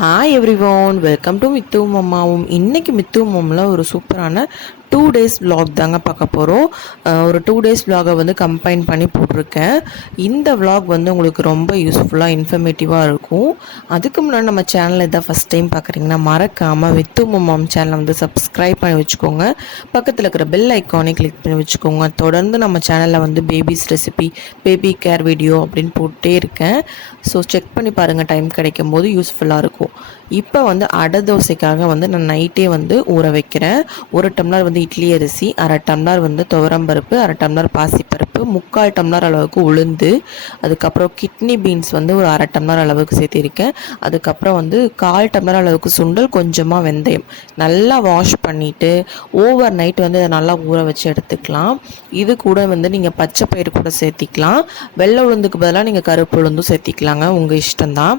Hi everyone, welcome to மித்துவும் அம்மாவும். இன்றைக்கி மித்துவும் அம்மாவில் ஒரு சூப்பரான 2 days vlog தாங்க பார்க்க போகிறோம். ஒரு 2 days vlogவை வந்து கம்பைன் பண்ணி போட்டிருக்கேன். இந்த vlog வந்து உங்களுக்கு ரொம்ப யூஸ்ஃபுல்லாக இன்ஃபர்மேட்டிவாக இருக்கும். அதுக்கு முன்னாடி நம்ம சேனலை இதான் ஃபஸ்ட் டைம் பார்க்குறீங்கன்னா மறக்காமல் மித்துவும் அம்மாவும் சேனலை வந்து சப்ஸ்கிரைப் பண்ணி வச்சுக்கோங்க. பக்கத்தில் இருக்கிற பெல் ஐக்கானே கிளிக் பண்ணி வச்சுக்கோங்க. தொடர்ந்து நம்ம சேனலில் வந்து babies recipe, baby care video அப்படின்னு போட்டே இருக்கேன். ஸோ செக் பண்ணி பாருங்கள், டைம் கிடைக்கும் போது யூஸ்ஃபுல்லாக இருக்கும். இப்போ வந்து அடை தோசைக்காக வந்து நான் நைட்டே வந்து ஊற வைக்கிறேன். 1 டம்ளர் வந்து இட்லி அரிசி, 1/2 டம்ளர் வந்து துவரம்பருப்பு, 1/2 டம்ளர் பாசிப்பருப்பு, 3/4 டம்ளர் அளவுக்கு உளுந்து, அதுக்கப்புறம் கிட்னி பீன்ஸ் வந்து ஒரு 1/2 டம்ளர் அளவுக்கு சேர்த்திருக்கேன். அதுக்கப்புறம் வந்து 1/4 டம்ளர் அளவுக்கு சுண்டல், கொஞ்சமாக வெந்தயம் நல்லா வாஷ் பண்ணிவிட்டு ஓவர் நைட் வந்து அதை நல்லா ஊற வச்சு எடுத்துக்கலாம். இது கூட வந்து நீங்கள் பச்சை பயிறு கூட சேர்த்திக்கலாம். வெள்ளை உளுந்துக்கு பதிலாக நீங்கள் கருப்பு உளுந்தும் சேர்த்திக்கலாங்க, உங்கள் இஷ்டம்தான்.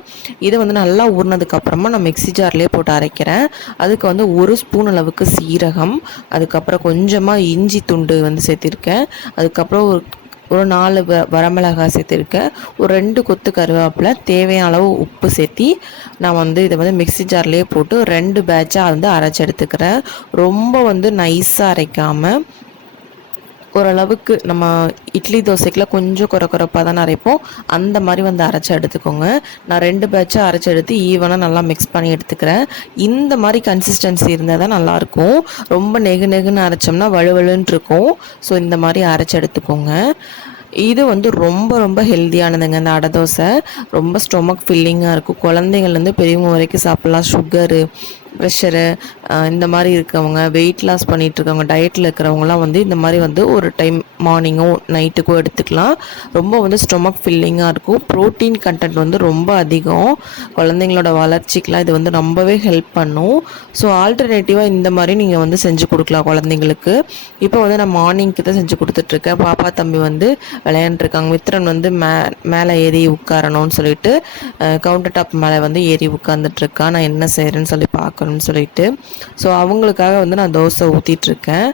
இதை வந்து நல்லா ஊறினதுக்கப்புறமா நான் மிக்ஸி ஜார்லேயே போட்டு அரைக்கிறேன். அதுக்கு வந்து 1 ஸ்பூன் அளவுக்கு சீரகம், அதுக்கப்புறம் கொஞ்சமாக இஞ்சி துண்டு வந்து சேர்த்திருக்கேன். அதுக்கப்புறம் ஒரு 4 வரமிளகாய் சேர்த்திருக்கேன். ஒரு 2 கொத்து கருவேப்பிலை, தேவையான அளவு உப்பு சேர்த்தி நான் வந்து இதை வந்து மிக்ஸி ஜார்லேயே போட்டு 2 பேட்சாக வந்து அரைச்சி எடுத்துக்கிறேன். ரொம்ப வந்து நைஸாக அரைக்காமல் ஓரளவுக்கு நம்ம இட்லி தோசைக்கெலாம் கொஞ்சம் குறைப்பாக தானே அரைப்போம், அந்த மாதிரி வந்து அரைச்சி எடுத்துக்கோங்க. நான் 2 பேட்சாக அரைச்சி எடுத்து ஈவனாக நல்லா மிக்ஸ் பண்ணி எடுத்துக்கிறேன். இந்த மாதிரி கன்சிஸ்டன்சி இருந்தால் தான் நல்லாயிருக்கும். ரொம்ப நெகுன்னு அரைச்சோம்னா வலுவலுன்னு இருக்கும். ஸோ இந்த மாதிரி அரைச்சி எடுத்துக்கோங்க. இது வந்து ரொம்ப ரொம்ப ஹெல்த்தியானதுங்க. இந்த அடை தோசை ரொம்ப ஸ்டொமக் ஃபில்லிங்காக இருக்கும். குழந்தைங்கள்லேருந்து பெரியவங்க வரைக்கும் சாப்பிட்லாம். சுகரு, ப்ரெஷரு இந்த மாதிரி இருக்கவங்க, வெயிட் லாஸ் பண்ணிகிட்ருக்கவங்க, டயட்டில் இருக்கிறவங்களாம் வந்து இந்த மாதிரி வந்து ஒரு டைம் மார்னிங்கோ நைட்டுக்கோ எடுத்துக்கலாம். ரொம்ப வந்து ஸ்டொமக் ஃபில்லிங்காக இருக்கும். ப்ரோட்டீன் கண்டென்ட் வந்து ரொம்ப அதிகம். குழந்தைங்களோட வளர்ச்சிக்கெலாம் இது வந்து ரொம்பவே ஹெல்ப் பண்ணும். ஸோ ஆல்டர்னேட்டிவாக இந்த மாதிரி நீங்கள் வந்து செஞ்சு கொடுக்கலாம் குழந்தைங்களுக்கு. இப்போ வந்து நான் மார்னிங்க்கு தான் செஞ்சு கொடுத்துட்ருக்கேன். பாப்பா தம்பி வந்து விளையாண்டுருக்காங்க. மித்ரன் வந்து மேலே ஏறி உட்காரணும்னு சொல்லிட்டு கவுண்டர் டாப் மேலே வந்து ஏறி உட்காந்துட்ருக்கான். நான் என்ன செய்கிறேன்னு சொல்லி பார்க்கணும்னு சொல்லிட்டு. ஸோ அவங்களுக்காக வந்து நான் தோசை ஊற்றிட்டுருக்கேன்.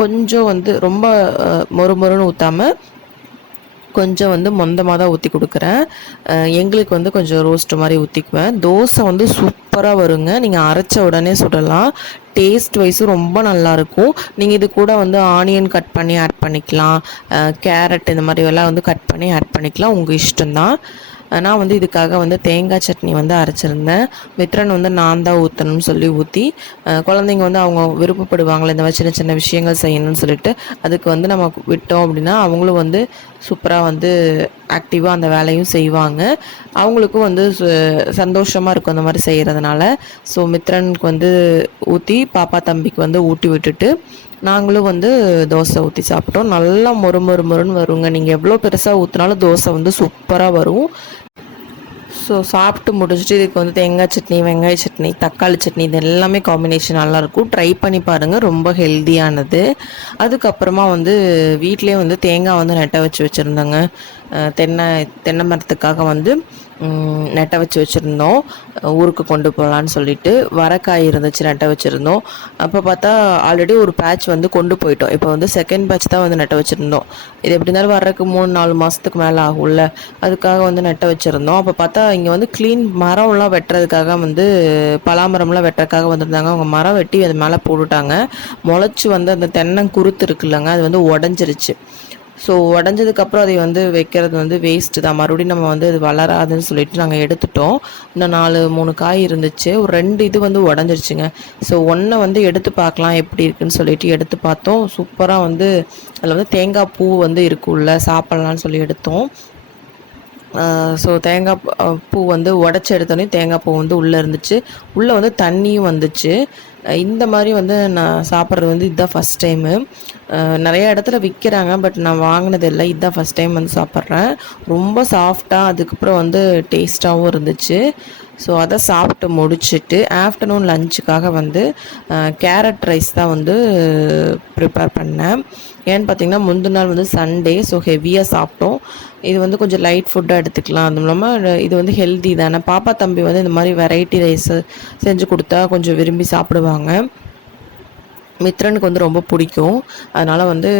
கொஞ்சம் வந்து ரொம்ப மொறுன்னு ஊற்றாமல் கொஞ்சம் வந்து மொந்தமாக தான் ஊற்றி கொடுக்குறேன். எங்களுக்கு வந்து கொஞ்சம் ரோஸ்ட் மாதிரி ஊற்றிக்குவேன். தோசை வந்து சூப்பராக வருங்க. நீங்கள் அரைச்ச உடனே சுடலாம். டேஸ்ட் வைஸும் ரொம்ப நல்லாயிருக்கும். நீங்கள் இது கூட வந்து ஆனியன் கட் பண்ணி ஆட் பண்ணிக்கலாம், கேரட் இந்த மாதிரி எல்லாம் வந்து கட் பண்ணி ஆட் பண்ணிக்கலாம், உங்கள் இஷ்டம்தான். நான் வந்து இதுக்காக வந்து தேங்காய் சட்னி வந்து அரைச்சிருந்தேன். மித்ரன் வந்து நான் தான் ஊற்றணும்னு சொல்லி ஊற்றி, குழந்தைங்க வந்து அவங்க விருப்பப்படுவாங்களே இந்த மாதிரி சின்ன சின்ன விஷயங்கள் செய்யணும்னு சொல்லிட்டு அதுக்கு வந்து நம்ம விட்டோம் அப்படின்னா அவங்களும் வந்து சூப்பராக வந்து ஆக்டிவாக அந்த வேலையும் செய்வாங்க. அவங்களுக்கும் வந்து சந்தோஷமாக இருக்கும் அந்த மாதிரி செய்கிறதுனால. ஸோ மித்ரனுக்கு வந்து ஊற்றி பாப்பா தம்பிக்கு வந்து ஊட்டி விட்டுட்டு நாங்களும் வந்து தோசை ஊற்றி சாப்பிட்டோம். நல்லா மொறுன்னு வருங்க. நீங்கள் எவ்வளோ பெருசாக ஊற்றினாலும் தோசை வந்து சூப்பராக வரும். ஸோ சாப்பிட்டு முடிச்சுட்டு இதுக்கு வந்து தேங்காய் சட்னி, வெங்காய சட்னி, தக்காளி சட்னி இது எல்லாமே காம்பினேஷன் நல்லாயிருக்கும். ட்ரை பண்ணி பாருங்கள், ரொம்ப ஹெல்த்தியானது. அதுக்கப்புறமா வந்து வீட்டிலே வந்து தேங்காய் வந்து நெட்டை வச்சுருந்தோங்க. தென்னை மரத்துக்காக வந்து நெட்டை வச்சுருந்தோம், ஊருக்கு கொண்டு போகலான்னு சொல்லிட்டு. வரக்காய் இருந்துச்சு, நெட்டை வச்சுருந்தோம். அப்போ பார்த்தா ஆல்ரெடி ஒரு பேட்ச் வந்து கொண்டு போயிட்டோம். இப்போ வந்து செகண்ட் பேட்ச் தான் வந்து நெட்டை வச்சுருந்தோம். இது எப்படி இருந்தாலும் வர்றதுக்கு 3-4 மாதத்துக்கு மேலே ஆகும்ல, அதுக்காக வந்து நெட்டை வச்சுருந்தோம். அப்போ பார்த்தா இங்கே வந்து க்ளீன் மரம்லாம் வெட்டுறதுக்காக வந்து பலாமரம்லாம் வெட்டுறதுக்காக வந்திருந்தாங்க. அவங்க மரம் வெட்டி அது மேலே போட்டுட்டாங்க. முளைச்சி வந்து அந்த தென்னங்குருத்து இருக்குல்லங்க, அது வந்து உடஞ்சிருச்சு. ஸோ உடஞ்சதுக்கப்புறம் அதை வந்து வைக்கிறது வந்து வேஸ்ட்டு தான். மறுபடியும் நம்ம வந்து அது வளராதுன்னு சொல்லிட்டு நாங்கள் எடுத்துட்டோம். இன்னும் 3 காய் இருந்துச்சு. ஒரு 2 இது வந்து உடஞ்சிருச்சுங்க. ஸோ ஒன்றை வந்து எடுத்து பார்க்கலாம் எப்படி இருக்குன்னு சொல்லிட்டு எடுத்து பார்த்தோம். சூப்பராக வந்து அதில் வந்து தேங்காய் பூ வந்து இருக்குள்ள, சாப்பிட்லான்னு சொல்லி எடுத்தோம். ஸோ தேங்காய் பூ வந்து உடச்சி எடுத்தோடனே தேங்காய் பூ வந்து உள்ளே இருந்துச்சு. உள்ளே வந்து தண்ணியும் வந்துச்சு. இந்த மாதிரி வந்து நான் சாப்பிட்றது வந்து இதுதான் ஃபஸ்ட் டைமு. நிறைய இடத்துல விற்கிறாங்க, பட் நான் வாங்கினது இல்லை. இதுதான் ஃபஸ்ட் டைம் வந்து சாப்பிட்றேன். ரொம்ப சாஃப்டாக, அதுக்கப்புறம் வந்து டேஸ்ட்டாகவும் இருந்துச்சு. ஸோ அதை சாப்பிட்டு முடிச்சுட்டு ஆஃப்டர்நூன் லஞ்சுக்காக வந்து கேரட் ரைஸ் தான் வந்து ப்ரிப்பேர் பண்ணேன். ஏன்னு பார்த்திங்கன்னா முந்தின நாள் வந்து சண்டே, ஸோ ஹெவியாக சாப்பிட்டோம். இது வந்து கொஞ்சம் லைட் ஃபுட்டாக எடுத்துக்கலாம். அதுவும் இல்லாமல் இது வந்து ஹெல்தி தானே. பாப்பா தம்பி வந்து இந்த மாதிரி வெரைட்டி ரைஸு செஞ்சு கொடுத்தா கொஞ்சம் விரும்பி சாப்பிடுவாங்க. மித்ரனுக்கு வந்து ரொம்ப பிடிக்கும். அதனால் வந்து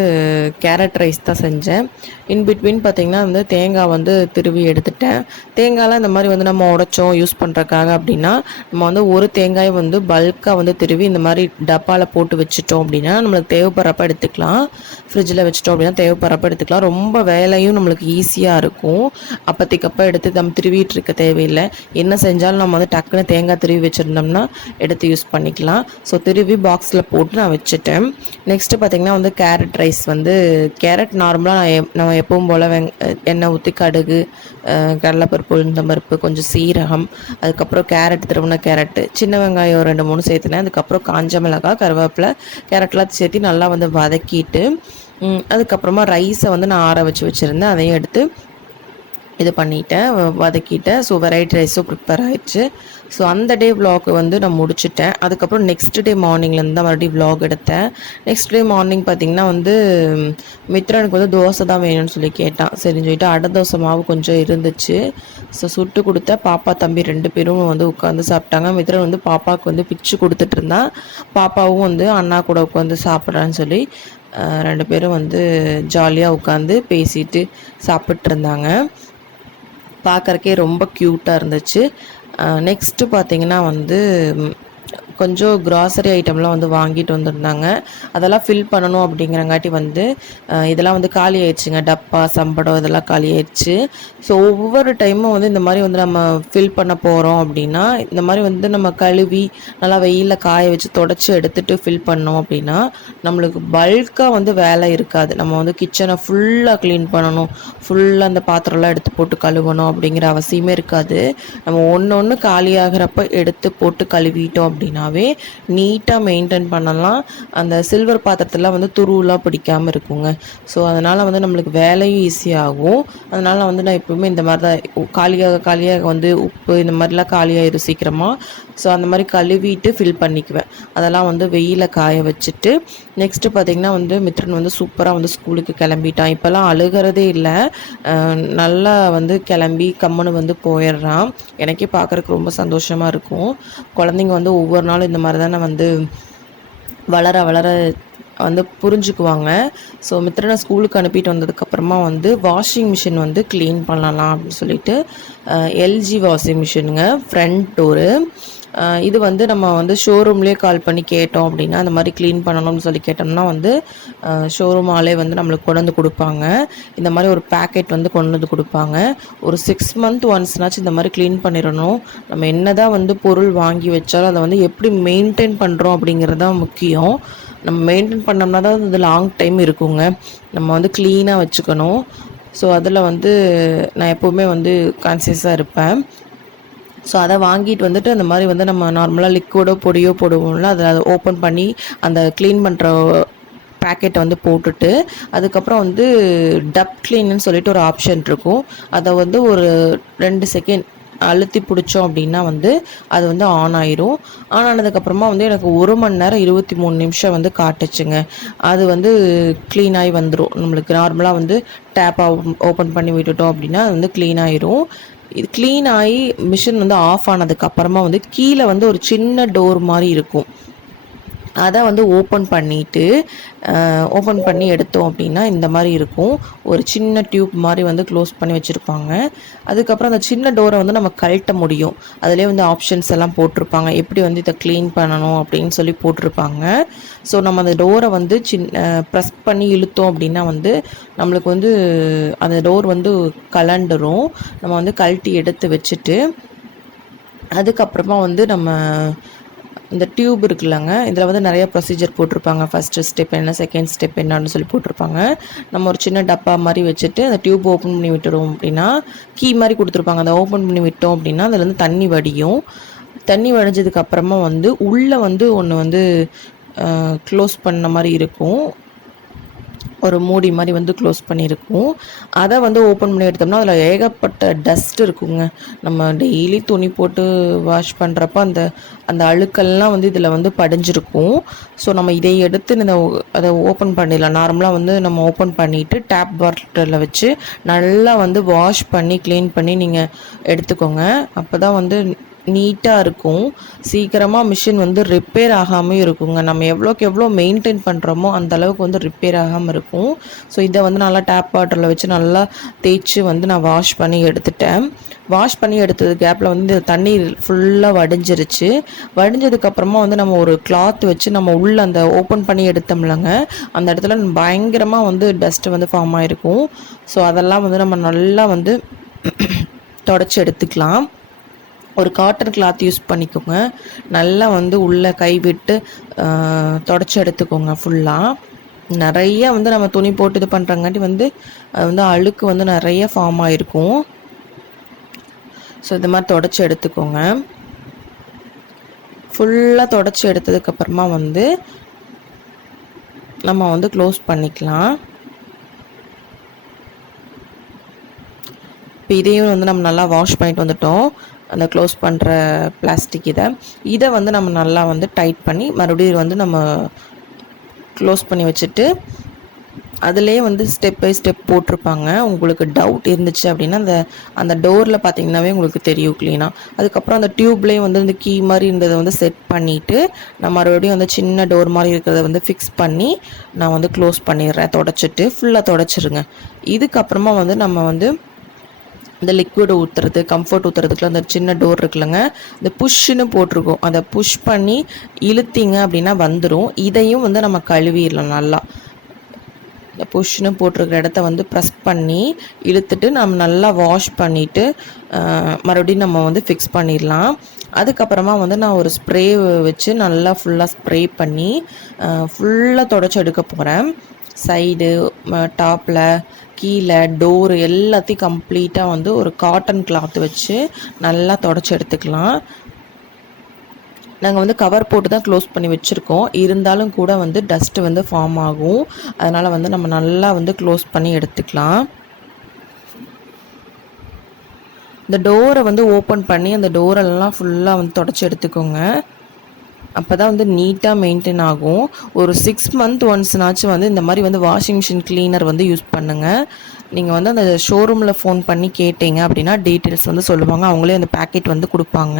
கேரட் ரைஸ் தான் செஞ்சேன். இன் பிட்வீன் பார்த்திங்கன்னா வந்து தேங்காய் வந்து திருவி எடுத்துட்டேன். தேங்காயெலாம் இந்த மாதிரி வந்து நம்ம உடைச்சோம் யூஸ் பண்ணுறக்காக அப்படின்னா, நம்ம வந்து ஒரு தேங்காயை வந்து பல்காக வந்து திருவி இந்த மாதிரி டப்பாவில் போட்டு வச்சுட்டோம் அப்படின்னா நம்மளுக்கு தேவைப்படுறப்ப எடுத்துக்கலாம். ஃப்ரிட்ஜில் வச்சுட்டோம் அப்படின்னா தேவைப்படுறப்ப எடுத்துக்கலாம். ரொம்ப வேலையும் நம்மளுக்கு ஈஸியாக இருக்கும். அப்போதைக்கப்போ எடுத்து நம்ம திருவிட்டு இருக்க தேவையில்லை. என்ன செஞ்சாலும் நம்ம வந்து டக்குன்னு தேங்காய் திருவி வச்சுருந்தோம்னா எடுத்து யூஸ் பண்ணிக்கலாம். ஸோ திருவி பாக்ஸில் போட்டு நான் வச்சுட்டேன். நெக்ஸ்ட்டு பார்த்திங்கன்னா வந்து கேரட் ரைஸ் வந்து கேரட் நார்மலாக நம்ம எப்பவும் போல் எண்ணெய் ஊற்றி கடுகு, கடலைப்பருப்பு, உளுந்தம்பருப்பு, கொஞ்சம் சீரகம், அதுக்கப்புறம் கேரட், திருவண்ண கேரட்டு, சின்ன வெங்காயம் 2 3 சேர்த்துனேன். அதுக்கப்புறம் காஞ்ச மிளகாய், கருவேப்பிலை, கேரட்லாம் சேர்த்து நல்லா வந்து வதக்கிட்டு அதுக்கப்புறமா ரைஸை வந்து நான் ஆற வச்சுருந்தேன். அதையும் எடுத்து இது பண்ணிட்டேன், வதக்கிட்டேன். ஸோ வெரைட்டி ரைஸும் ப்ரிப்பேர் ஆகிடுச்சு. ஸோ அந்த டே விலாக் வந்து நான் முடிச்சுட்டேன். அதுக்கப்புறம் நெக்ஸ்ட் டே மார்னிங்லேருந்து தான் மறுபடியும் விலாக் எடுத்தேன். நெக்ஸ்ட் டே மார்னிங் பார்த்திங்கன்னா வந்து மித்ரனுக்கு வந்து தோசை தான் வேணும்னு சொல்லி கேட்டான். சரின்னு சொல்லிட்டு அடை தோசை மாவு கொஞ்சம் இருந்துச்சு. ஸோ சுட்டு கொடுத்த பாப்பா தம்பி 2 பேரும் வந்து உட்காந்து சாப்பிட்டாங்க. மித்ரன் வந்து பாப்பாவுக்கு வந்து பிச்சு கொடுத்துட்டு இருந்தான். பாப்பாவும் வந்து அண்ணா கூட உட்காந்து சாப்பிட்றான்னு சொல்லி 2 பேரும் வந்து ஜாலியாக உட்காந்து பேசிட்டு சாப்பிட்டு இருந்தாங்க. பார்க்குறக்கே ரொம்ப க்யூட்டாக இருந்துச்சு. நெக்ஸ்ட்டு பார்த்திங்கன்னா வந்து கொஞ்சம் க்ராசரி ஐட்டம்லாம் வந்து வாங்கிட்டு வந்திருந்தாங்க. அதெல்லாம் ஃபில் பண்ணணும் அப்படிங்கிறங்காட்டி வந்து இதெல்லாம் வந்து காலி ஆயிடுச்சுங்க. டப்பா, சம்படம் இதெல்லாம் காலி ஆயிடுச்சு. ஸோ ஒவ்வொரு டைமும் வந்து இந்த மாதிரி வந்து நம்ம ஃபில் பண்ண போகிறோம் அப்படின்னா இந்த மாதிரி வந்து நம்ம கழுவி நல்லா வெயிலில் காய வச்சு தொடச்சி எடுத்துகிட்டு ஃபில் பண்ணோம் அப்படின்னா நம்மளுக்கு பல்காக வந்து வேலை இருக்காது. நம்ம வந்து கிச்சனை ஃபுல்லாக க்ளீன் பண்ணணும், ஃபுல்லாக அந்த பாத்திரம்லாம் எடுத்து போட்டு கழுவணும் அப்படிங்கிற அவசியமே இருக்காது. நம்ம ஒன்று ஒன்று காலியாகிறப்ப எடுத்து போட்டு கழுவிட்டோம் அப்படின்னாவே நீட்டாக மெயின்டைன் பண்ணலாம். அந்த சில்வர் பாத்திரத்தில் வந்து துருவெலாம் பிடிக்காமல் இருக்குங்க. ஸோ அதனால் வந்து நம்மளுக்கு வேலையும் ஈஸியாகும். அதனால் வந்து நான் எப்பவுமே இந்த மாதிரி தான் காலியாக வந்து உப்பு இந்த மாதிரிலாம் காலியாகிடும் சீக்கிரமாக. ஸோ அந்த மாதிரி கழுவிட்டு ஃபில் பண்ணிக்குவேன். அதெல்லாம் வந்து வெயிலில் காய வச்சுட்டு நெக்ஸ்ட்டு பார்த்திங்கன்னா வந்து மித்ரன் வந்து சூப்பராக வந்து ஸ்கூலுக்கு கிளம்பிட்டான். இப்போல்லாம் அழுகிறதே இல்லை, நல்லா வந்து கிளம்பி கம்முன்னு வந்து போயிடுறான். எனக்கே பார்க்குறக்கு ரொம்ப சந்தோஷமாக இருக்கும். குழந்தைங்க வந்து ஒவ்வொரு நாளும் இந்த மாதிரி தானே வந்து வளர வளர வந்து புரிஞ்சுக்குவாங்க. ஸோ மித்ரனை ஸ்கூலுக்கு அனுப்பிட்டு வந்ததுக்கப்புறமா வந்து வாஷிங் மிஷின் வந்து க்ளீன் பண்ணலாம் அப்படின்னு சொல்லிட்டு எல்ஜி வாஷிங் மிஷினுங்க, ஃப்ரண்ட் டோரு. இது வந்து நம்ம வந்து ஷோரூம்லேயே கால் பண்ணி கேட்டோம் அப்படின்னா அந்த மாதிரி க்ளீன் பண்ணணும்னு சொல்லி கேட்டோம்னா வந்து ஷோரூம் ஆளே வந்து நம்மளுக்கு கொண்டு வந்து கொடுப்பாங்க. இந்த மாதிரி ஒரு பேக்கெட் வந்து கொண்டு வந்து கொடுப்பாங்க. ஒரு 6 மந்த் ஒன்ஸ்னாச்சும் இந்த மாதிரி க்ளீன் பண்ணிடணும். நம்ம என்ன தான் வந்து பொருள் வாங்கி வச்சாலும் அதை வந்து எப்படி மெயின்டைன் பண்ணுறோம் அப்படிங்கிறது தான் முக்கியம். நம்ம மெயின்டைன் பண்ணோம்னா தான் அது லாங் டைம் இருக்குங்க. நம்ம வந்து க்ளீனாக வச்சுக்கணும். ஸோ அதில் வந்து நான் எப்போவுமே வந்து கான்சியஸாக இருப்பேன். ஸோ அதை வாங்கிட்டு வந்துட்டு அந்த மாதிரி வந்து நம்ம நார்மலாக லிக்விடோ பொடியோ போடுவோம்ல, அதை ஓப்பன் பண்ணி அந்த க்ளீன் பண்ணுற பேக்கெட்டை வந்து போட்டுட்டு அதுக்கப்புறம் வந்து டப் க்ளீன்னு சொல்லிட்டு ஒரு ஆப்ஷன் இருக்கும். அதை வந்து ஒரு 2 செகண்ட் அழுத்தி பிடிச்சோம் அப்படின்னா வந்து அது வந்து ஆன் ஆயிரும். ஆன் ஆனதுக்கப்புறமா வந்து எனக்கு 1 மணி நேரம் 23 நிமிஷம் வந்து காட்டுச்சுங்க. அது வந்து க்ளீன் ஆகி வந்துடும். நம்மளுக்கு நார்மலாக வந்து டேப்பாக ஓப்பன் பண்ணி விட்டுட்டோம் அப்படின்னா அது வந்து க்ளீன் ஆயிரும். இது க்ளீன் ஆகி மிஷின் வந்து ஆஃப் ஆனதுக்கப்புறமா வந்து கீழே வந்து ஒரு சின்ன டோர் மாதிரி இருக்கும். அதை வந்து ஓப்பன் பண்ணி எடுத்தோம் அப்படின்னா இந்த மாதிரி இருக்கும். ஒரு சின்ன டியூப் மாதிரி வந்து க்ளோஸ் பண்ணி வச்சுருப்பாங்க. அதுக்கப்புறம் அந்த சின்ன டோரை வந்து நம்ம கழட்ட முடியும். அதிலே வந்து ஆப்ஷன்ஸ் எல்லாம் போட்டிருப்பாங்க, எப்படி வந்து இதை க்ளீன் பண்ணணும் அப்படின்னு சொல்லி போட்டிருப்பாங்க. ஸோ நம்ம அந்த டோரை வந்து ப்ரெஸ் பண்ணி இழுத்தோம் அப்படின்னா வந்து நம்மளுக்கு வந்து அந்த டோர் வந்து கலண்டுரும். நம்ம வந்து கழட்டி எடுத்து வச்சுட்டு அதுக்கப்புறமா வந்து நம்ம இந்த டியூப் இருக்குல்லங்க, இதில் வந்து நிறைய ப்ரொசீஜர் போட்டிருப்பாங்க. ஃபஸ்ட்டு ஸ்டெப் என்ன, செகண்ட் ஸ்டெப் என்னன்னு சொல்லி போட்டிருப்பாங்க. நம்ம ஒரு சின்ன டப்பா மாதிரி வச்சுட்டு அந்த டியூப் ஓப்பன் பண்ணி விட்டுறோம் அப்படின்னா கீ மாதிரி கொடுத்துருப்பாங்க. அதை ஓப்பன் பண்ணி விட்டோம் அப்படின்னா அதில் வந்து தண்ணி வடியும். தண்ணி வடிஞ்சதுக்கப்புறமா வந்து உள்ளே வந்து ஒன்று வந்து க்ளோஸ் பண்ண மாதிரி இருக்கும், ஒரு மூடி மாதிரி வந்து க்ளோஸ் பண்ணியிருக்கும். அதை வந்து ஓப்பன் பண்ணி எடுத்தோம்னா அதில் ஏகப்பட்ட டஸ்ட் இருக்குங்க. நம்ம டெய்லி துணி போட்டு வாஷ் பண்ணுறப்ப அந்த அந்த அழுக்கெல்லாம் வந்து இதில் வந்து படிஞ்சிருக்கும். ஸோ நம்ம இதை எடுத்து அதை ஓப்பன் பண்ணிடலாம். நார்மலாக வந்து நம்ம ஓப்பன் பண்ணிவிட்டு டேப் வாட்டரில் வச்சு நல்லா வந்து வாஷ் பண்ணி க்ளீன் பண்ணி நீங்கள் எடுத்துக்கோங்க. அப்போ தான் வந்து நீட்டாக இருக்கும். சீக்கிரமாக மிஷின் வந்து ரிப்பேர் ஆகாமல் இருக்குங்க. நம்ம எவ்வளோக்கு எவ்வளோ மெயின்டைன் பண்ணுறோமோ அந்த அளவுக்கு வந்து ரிப்பேர் ஆகாமல் இருக்கும். ஸோ இதை வந்து நல்லா டேப் வாட்டரில் வச்சு நல்லா தேய்ச்சி வந்து நான் வாஷ் பண்ணி எடுத்துட்டேன். வாஷ் பண்ணி எடுத்தது கேப்பில் வந்து தண்ணீர் ஃபுல்லாக வடிஞ்சிருச்சு. வடிஞ்சதுக்கப்புறமா வந்து நம்ம ஒரு கிளாத் வச்சு நம்ம உள்ளே அந்த ஓப்பன் பண்ணி எடுத்தோம்லங்க, அந்த இடத்துல பயங்கரமாக வந்து டஸ்ட்டு வந்து ஃபார்ம் ஆகிருக்கும். ஸோ அதெல்லாம் வந்து நம்ம நல்லா வந்து தொடச்சி எடுத்துக்கலாம். ஒரு காட்டன் கிளாத் யூஸ் பண்ணிக்கோங்க. நல்லா வந்து உள்ளே கை விட்டு தொடச்சி எடுத்துக்கோங்க ஃபுல்லாக. நிறைய வந்து நம்ம துணி போட்டு இது பண்ணுறங்காட்டி வந்து அது வந்து அழுக்கு வந்து நிறைய ஃபார்ம் ஆகிருக்கும். ஸோ இது மாதிரி தொடச்சி எடுத்துக்கோங்க. ஃபுல்லாக தொடச்சி எடுத்ததுக்கப்புறமா வந்து நம்ம வந்து க்ளோஸ் பண்ணிக்கலாம். இப்போ இதையும் வந்து நம்ம நல்லா வாஷ் பண்ணிட்டு வந்துட்டோம். அந்த க்ளோஸ் பண்ணுற பிளாஸ்டிக் இதை வந்து நம்ம நல்லா வந்து டைட் பண்ணி மறுபடியும் வந்து நம்ம க்ளோஸ் பண்ணி வச்சுட்டு அதுலேயே வந்து ஸ்டெப் பை ஸ்டெப் போட்டிருப்பாங்க. உங்களுக்கு டவுட் இருந்துச்சு அப்படின்னா அந்த டோரில் பார்த்தீங்கன்னாவே உங்களுக்கு தெரியும் க்ளீனாக. அதுக்கப்புறம் அந்த டியூப்லேயே வந்து இந்த கீ மாதிரி இருந்ததை வந்து செட் பண்ணிவிட்டு நான் மறுபடியும் வந்து சின்ன டோர் மாதிரி இருக்கிறத வந்து ஃபிக்ஸ் பண்ணி நான் வந்து க்ளோஸ் பண்ணிடுறேன். தொடச்சிட்டு ஃபுல்லாக தொடச்சிருங்க. இதுக்கப்புறமா வந்து நம்ம வந்து இந்த லிக்விட் ஊற்றுறது, கம்ஃபர்ட் ஊற்றுறதுக்குள்ள அந்த சின்ன டோர் இருக்குல்லங்க, இந்த புஷ்ஷுன்னு போட்டிருக்கோம். அதை புஷ் பண்ணி இழுத்தீங்க அப்படின்னா வந்துடும். இதையும் வந்து நம்ம கழுவிடலாம். நல்லா இந்த புஷ்ஷுன்னு போட்டிருக்கிற இடத்த வந்து ப்ரெஸ் பண்ணி இழுத்துட்டு நம்ம நல்லா வாஷ் பண்ணிவிட்டு மறுபடியும் நம்ம வந்து ஃபிக்ஸ் பண்ணிடலாம். அதுக்கப்புறமா வந்து நான் ஒரு ஸ்ப்ரே வச்சு நல்லா ஃபுல்லாக ஸ்ப்ரே பண்ணி ஃபுல்லாக தொடச்சி எடுக்க போகிறேன். சைடு, டாப்பில், கீழே, டோரு எல்லாத்தையும் கம்ப்ளீட்டாக வந்து ஒரு காட்டன் கிளாத் வச்சு நல்லா தொடச்சி எடுத்துக்கலாம். நாங்கள் வந்து கவர் போட்டு தான் க்ளோஸ் பண்ணி வச்சுருக்கோம். இருந்தாலும் கூட வந்து டஸ்ட்டு வந்து ஃபார்ம் ஆகும். அதனால் வந்து நம்ம நல்லா வந்து க்ளோஸ் பண்ணி எடுத்துக்கலாம். இந்த டோரை வந்து ஓப்பன் பண்ணி அந்த டோரெல்லாம் ஃபுல்லாக வந்து தொடச்சி எடுத்துக்கோங்க. அப்போ தான் வந்து நீட்டாக மெயின்டைன் ஆகும். ஒரு 6 மந்த் ஒன்ஸ்னாச்சும் வந்து இந்த மாதிரி வந்து வாஷிங் மிஷின் க்ளீனர் வந்து யூஸ் பண்ணுங்கள். நீங்கள் வந்து அந்த ஷோரூமில் ஃபோன் பண்ணி கேட்டீங்க அப்படின்னா டீட்டெயில்ஸ் வந்து சொல்லுவாங்க. அவங்களே அந்த பேக்கெட் வந்து கொடுப்பாங்க.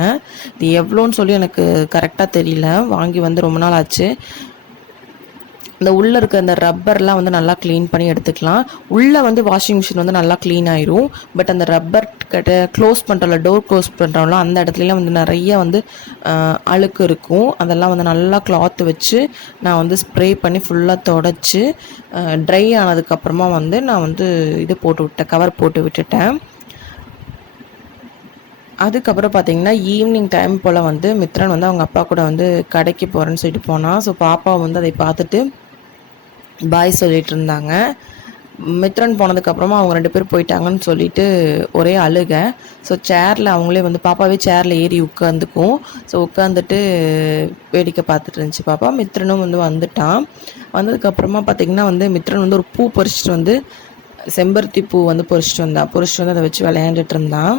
இது எவ்வளோன்னு சொல்லி எனக்கு கரெக்டாக தெரியல. வாங்கி வந்து ரொம்ப நாள் ஆச்சு. இந்த உள்ளே இருக்க அந்த ரப்பர்லாம் வந்து நல்லா க்ளீன் பண்ணி எடுத்துக்கலாம். உள்ளே வந்து வாஷிங் மிஷின் வந்து நல்லா க்ளீன் ஆயிரும். பட் அந்த ரப்பர் கிட்ட க்ளோஸ் பண்ணுறோம்ல, டோர் க்ளோஸ் பண்ணுறோம்ல, அந்த இடத்துலலாம் வந்து நிறைய வந்து அழுக்கு இருக்கும். அதெல்லாம் வந்து நல்லா கிளாத் வச்சு நான் வந்து ஸ்ப்ரே பண்ணி ஃபுல்லாக தொடச்சி ட்ரை ஆனதுக்கப்புறமா வந்து நான் வந்து இது போட்டு விட்டேன், கவர் போட்டு விட்டுட்டேன். அதுக்கப்புறம் பார்த்தீங்கன்னா ஈவினிங் டைம் போல் வந்து மித்ரன் வந்து அவங்க அப்பா கூட வந்து கடைக்கு போகிறேன்னு சொல்லிட்டு போனான். ஸோ பாப்பா வந்து அதை பார்த்துட்டு பாய் சொல்லிட்டு இருந்தாங்க. மித்ரன் போனதுக்கப்புறமா அவங்க 2 பேர் போயிட்டாங்கன்னு சொல்லிட்டு ஒரே அழுக. ஸோ சேரில் அவங்களே வந்து பாப்பாவே சேரில் ஏறி உட்காந்துக்கும். ஸோ உட்காந்துட்டு வேடிக்கை பார்த்துட்டு இருந்துச்சு பாப்பா. மித்ரனும் வந்து வந்துட்டான். வந்ததுக்கப்புறமா பார்த்திங்கன்னா வந்து மித்ரன் வந்து ஒரு பூ பறிச்சிட்டு வந்து செம்பருத்தி பூ வந்து பறிச்சிட்டு வந்து அதை வச்சு விளையாண்டுட்டு இருந்தான்.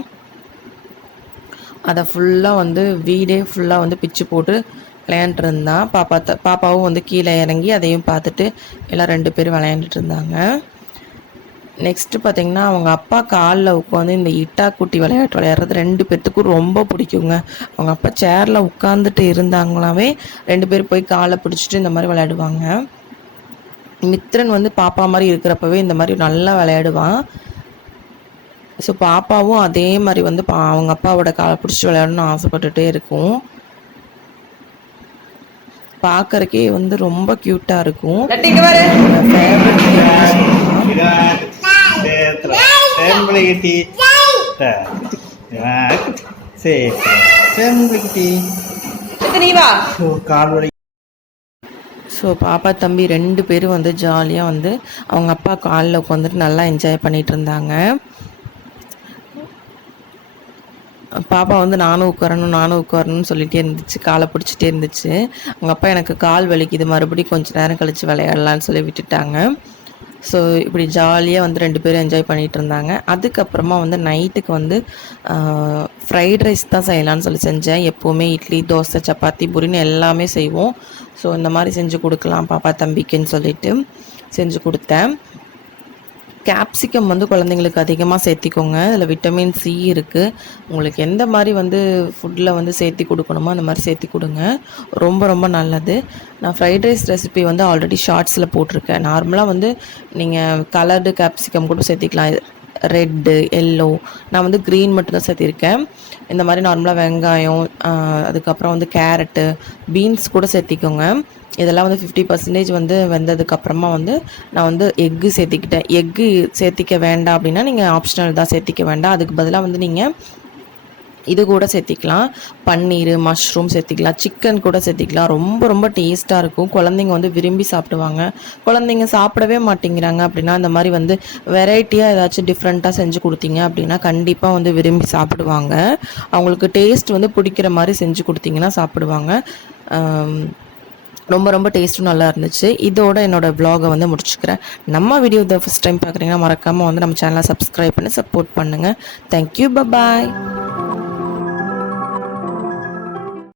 அதை ஃபுல்லாக வந்து வீடே ஃபுல்லாக வந்து பிச்சு போட்டு விளையாண்டுட்டு இருந்தான். பாப்பாவும் வந்து கீழே இறங்கி அதையும் பார்த்துட்டு எல்லாம் 2 பேரும் விளையாண்டுட்டு இருந்தாங்க. நெக்ஸ்ட்டு பார்த்திங்கன்னா அவங்க அப்பா காலில் உட்காந்து இந்த இட்டா குட்டி விளையாட்டு விளையாடுறது 2 பேர்த்துக்கும் ரொம்ப பிடிக்குங்க. அவங்க அப்பா சேரில் உட்காந்துட்டு இருந்தாங்களாவே 2 பேர் போய் காலை பிடிச்சிட்டு இந்த மாதிரி விளையாடுவாங்க. மித்ரன் வந்து பாப்பா மாதிரி இருக்கிறப்பவே இந்த மாதிரி நல்லா விளையாடுவான். ஸோ பாப்பாவும் அதே மாதிரி வந்து அவங்க அப்பாவோட காலை பிடிச்சி விளையாடணும்னு ஆசைப்பட்டுட்டே இருக்கும். பார்க்கறக்கே வந்து ரொம்ப க்யூட்டாக இருக்கும். ஸோ பாப்பா தம்பி 2 பேரும் வந்து ஜாலியாக வந்து அவங்க அப்பா காலில் உட்காந்துட்டு நல்லா என்ஜாய் பண்ணிகிட்டு இருந்தாங்க. பாப்பா வந்து நானும் உட்காரணும்னு சொல்லிகிட்டே இருந்துச்சு, காலை பிடிச்சிட்டே இருந்துச்சு. அவங்க அப்பா எனக்கு கால் வலிக்குது, மறுபடியும் கொஞ்சம் நேரம் கழித்து விளையாடலான்னு சொல்லி விட்டுட்டாங்க. ஸோ இப்படி ஜாலியாக வந்து 2 பேரும் என்ஜாய் பண்ணிகிட்டு இருந்தாங்க. அதுக்கப்புறமா வந்து நைட்டுக்கு வந்து ஃப்ரைட் ரைஸ் தான் செய்யலான்னு சொல்லி செஞ்சேன். எப்போவுமே இட்லி, தோசை, சப்பாத்தி, பூரின்னு எல்லாமே செய்வோம். ஸோ இந்த மாதிரி செஞ்சு கொடுக்கலாம் பாப்பா தம்பிக்குன்னு சொல்லிட்டு செஞ்சு கொடுத்தேன். கேப்சிகம் வந்து குழந்தைங்களுக்கு அதிகமாக சேர்த்திக்கோங்க. அதில் விட்டமின் சி இருக்குது. உங்களுக்கு எந்த மாதிரி வந்து ஃபுட்டில் வந்து சேர்த்தி கொடுக்கணுமோ அந்த மாதிரி சேர்த்தி கொடுங்க. ரொம்ப ரொம்ப நல்லது. நான் ஃப்ரைட் ரைஸ் ரெசிபி வந்து ஆல்ரெடி ஷார்ட்ஸில் போட்டிருக்கேன். நார்மலாக வந்து நீங்கள் கலர்டு கேப்சிகம் கூட சேர்த்திக்கலாம். ரெட்டு, எல்லோ, நான் வந்து க்ரீன் மட்டும்தான் சேர்த்திருக்கேன். இந்த மாதிரி நார்மலாக வெங்காயம், அதுக்கப்புறம் வந்து கேரட்டு, பீன்ஸ் கூட சேர்த்திக்கோங்க. இதெல்லாம் வந்து 50% வந்து வெந்ததுக்கப்புறமா வந்து நான் வந்து எக்கு சேர்த்திக்கிட்டேன். எக்கு சேர்த்திக்க வேண்டாம் அப்படின்னா நீங்கள் ஆப்ஷனல் தான், சேர்த்திக்க வேண்டாம். அதுக்கு பதிலாக வந்து நீங்கள் இது கூட சேர்த்திக்கலாம். பன்னீர், மஷ்ரூம் சேர்த்திக்கலாம். சிக்கன் கூட சேர்த்திக்கலாம். ரொம்ப ரொம்ப டேஸ்ட்டாக இருக்கும். குழந்தைங்க வந்து விரும்பி சாப்பிடுவாங்க. குழந்தைங்க சாப்பிடவே மாட்டேங்கிறாங்க அப்படின்னா இந்த மாதிரி வந்து வெரைட்டியாக ஏதாச்சும் டிஃப்ரெண்ட்டாக செஞ்சு கொடுத்தீங்க அப்படின்னா கண்டிப்பாக வந்து விரும்பி சாப்பிடுவாங்க. அவங்களுக்கு டேஸ்ட் வந்து பிடிக்கிற மாதிரி செஞ்சு கொடுத்தீங்கன்னா சாப்பிடுவாங்க. ரொம்ப ரொம்ப டேஸ்ட்டும் நல்லா இருந்துச்சு. இதோட என்னோடய வ்ளாகை வந்து முடிச்சுக்கிறேன். நம்ம வீடியோ ஃபஸ்ட் டைம் பார்க்குறீங்கன்னா மறக்காமல் வந்து நம்ம சேனலை சப்ஸ்கிரைப் பண்ணி சப்போர்ட் பண்ணுங்கள். Thank you, bye bye.